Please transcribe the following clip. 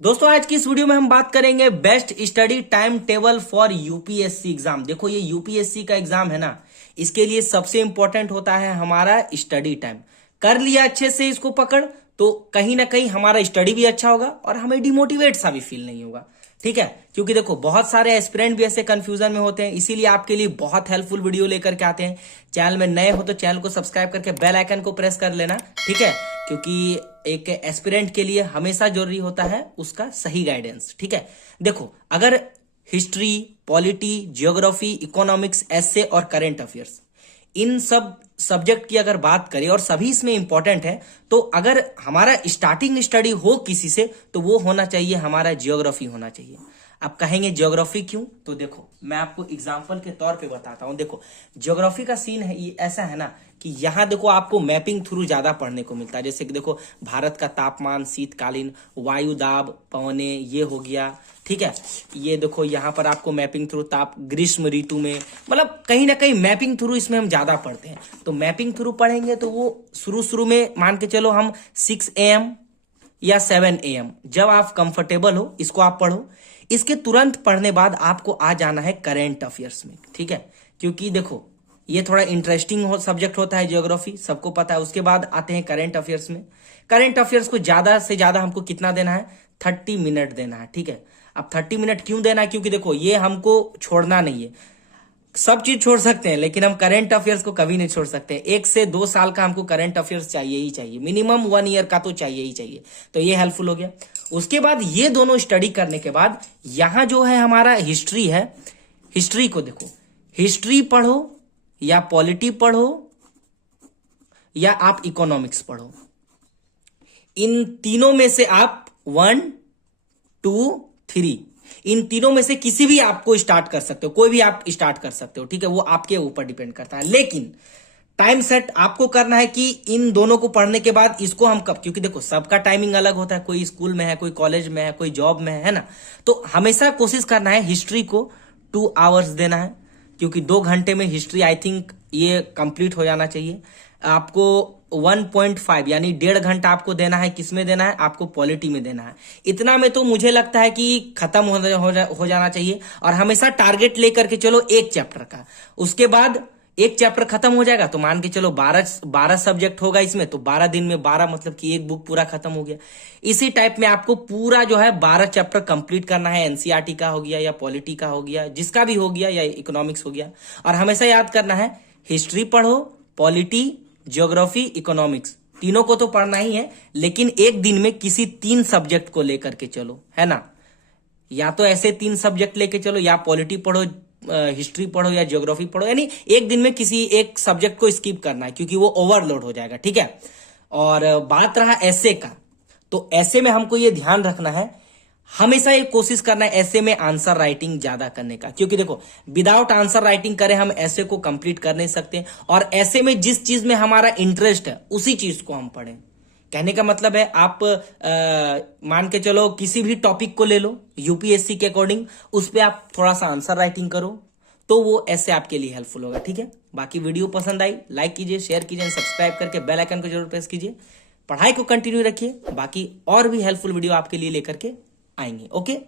दोस्तों आज की इस वीडियो में हम बात करेंगे best study time table for UPSC exam. देखो ये यूपीएससी का एग्जाम है ना, इसके लिए सबसे इंपॉर्टेंट होता है हमारा स्टडी टाइम। कर लिया अच्छे से इसको पकड़ तो कहीं ना कहीं हमारा स्टडी भी अच्छा होगा और हमें डिमोटिवेट सा भी फील नहीं होगा। ठीक है, क्योंकि देखो बहुत सारे एस्पिरेंट भी ऐसे कंफ्यूजन में होते हैं, इसीलिए आपके लिए बहुत हेल्पफुल वीडियो लेकर के आते हैं। चैनल में नए हो तो चैनल को सब्सक्राइब करके बेल आइकन को प्रेस कर लेना, ठीक है, क्योंकि एक एस्पिरेंट के लिए हमेशा जरूरी होता है उसका सही गाइडेंस। ठीक है, देखो अगर हिस्ट्री, पॉलिटी, जियोग्राफी, इकोनॉमिक्स, एसे और करंट अफेयर्स, इन सब सब्जेक्ट की अगर बात करें और सभी इसमें इंपॉर्टेंट है, तो अगर हमारा स्टार्टिंग स्टडी हो किसी से तो वो होना चाहिए हमारा जियोग्राफी होना चाहिए। आप कहेंगे जियोग्राफी क्यों? तो देखो मैं आपको एग्जांपल के तौर पे बताता हूं। देखो जियोग्राफी का सीन है ये ऐसा है ना कि यहाँ देखो आपको मैपिंग थ्रू ज्यादा पढ़ने को मिलता है। जैसे कि देखो भारत का तापमान, शीतकालीन, वायु दाब, पवने, ये हो गया। ठीक है, ये देखो यहाँ पर आपको मैपिंग थ्रू ताप, ग्रीष्म ऋतु में, मतलब कहीं ना कहीं मैपिंग थ्रू इसमें हम ज्यादा पढ़ते हैं। तो मैपिंग थ्रू पढ़ेंगे तो वो शुरू में मान के चलो हम 6 AM या 7 AM, जब आप कंफर्टेबल हो इसको आप पढ़ो। इसके तुरंत पढ़ने बाद आपको आ जाना है करेंट अफेयर्स में। ठीक है, क्योंकि देखो ये थोड़ा इंटरेस्टिंग सब्जेक्ट होता है जियोग्राफी, सबको पता है। उसके बाद आते हैं करेंट अफेयर्स में। करेंट अफेयर्स को ज्यादा से ज्यादा हमको कितना देना है? 30 मिनट देना है। ठीक है, अब 30 मिनट क्यों देना है? क्योंकि देखो ये हमको छोड़ना नहीं है। सब चीज छोड़ सकते हैं लेकिन हम करंट अफेयर्स को कभी नहीं छोड़ सकते। 1 से 2 साल का हमको करंट अफेयर्स चाहिए ही चाहिए, मिनिमम 1 ईयर का तो चाहिए ही चाहिए। तो ये हेल्पफुल हो गया। उसके बाद ये दोनों स्टडी करने के बाद यहां जो है हमारा हिस्ट्री है, हिस्ट्री को देखो, हिस्ट्री पढ़ो या पॉलिटी पढ़ो या आप इकोनॉमिक्स पढ़ो, इन तीनों में से आप 1, 2, 3, इन तीनों में से किसी भी आपको स्टार्ट कर सकते हो, कोई भी आप स्टार्ट कर सकते हो। ठीक है, वो आपके ऊपर डिपेंड करता है। लेकिन टाइम सेट आपको करना है कि इन दोनों को पढ़ने के बाद इसको हम कब, क्योंकि देखो सबका टाइमिंग अलग होता है, कोई स्कूल में है, कोई कॉलेज में है, कोई जॉब में है ना। तो हमेशा कोशिश करना है हिस्ट्री को 2 आवर्स देना है, क्योंकि 2 घंटे में हिस्ट्री आई थिंक ये कंप्लीट हो जाना चाहिए। आपको 1.5 यानी 1.5 घंटा आपको देना है। किसमें देना है? आपको पॉलिटी में देना है। इतना में तो मुझे लगता है कि खत्म हो जाना चाहिए। और हमेशा टारगेट लेकर के चलो एक चैप्टर का, उसके बाद एक चैप्टर खत्म हो जाएगा तो मान के चलो 12 सब्जेक्ट होगा इसमें, तो 12 दिन में 12 मतलब कि एक बुक पूरा खत्म हो गया। इसी टाइप में आपको पूरा जो है 12 चैप्टर कंप्लीट करना है। एनसीईआरटी का हो गया या पॉलिटी का हो गया, जिसका भी हो गया, या इकोनॉमिक्स हो गया। और हमेशा याद करना है हिस्ट्री पढ़ो, पॉलिटी, ज्योग्राफी, इकोनॉमिक्स, तीनों को तो पढ़ना ही है, लेकिन एक दिन में किसी 3 सब्जेक्ट को लेकर के चलो, है ना। या तो ऐसे 3 सब्जेक्ट लेके चलो, या पॉलिटी पढ़ो, हिस्ट्री पढ़ो या ज्योग्राफी पढ़ो, यानी एक दिन में किसी एक सब्जेक्ट को स्किप करना है, क्योंकि वो ओवरलोड हो जाएगा। ठीक है, और बात रहा ऐसे का, तो ऐसे में हमको ये ध्यान रखना है, हमेशा ये कोशिश करना है ऐसे में आंसर राइटिंग ज्यादा करने का, क्योंकि देखो विदाउट आंसर राइटिंग करें हम ऐसे को कंप्लीट कर नहीं सकते। और ऐसे में जिस चीज में हमारा इंटरेस्ट है उसी चीज को हम पढ़ें। कहने का मतलब है आप मान के चलो किसी भी टॉपिक को ले लो यूपीएससी के अकॉर्डिंग, उस पर आप थोड़ा सा आंसर राइटिंग करो तो वो ऐसे आपके लिए हेल्पफुल होगा। ठीक है, बाकी वीडियो पसंद आई लाइक कीजिए, शेयर कीजिए, सब्सक्राइब करके बेल आइकन को जरूर प्रेस कीजिए। पढ़ाई को कंटिन्यू रखिए, बाकी और भी हेल्पफुल वीडियो आपके लिए लेकर के आएंगे। ओके।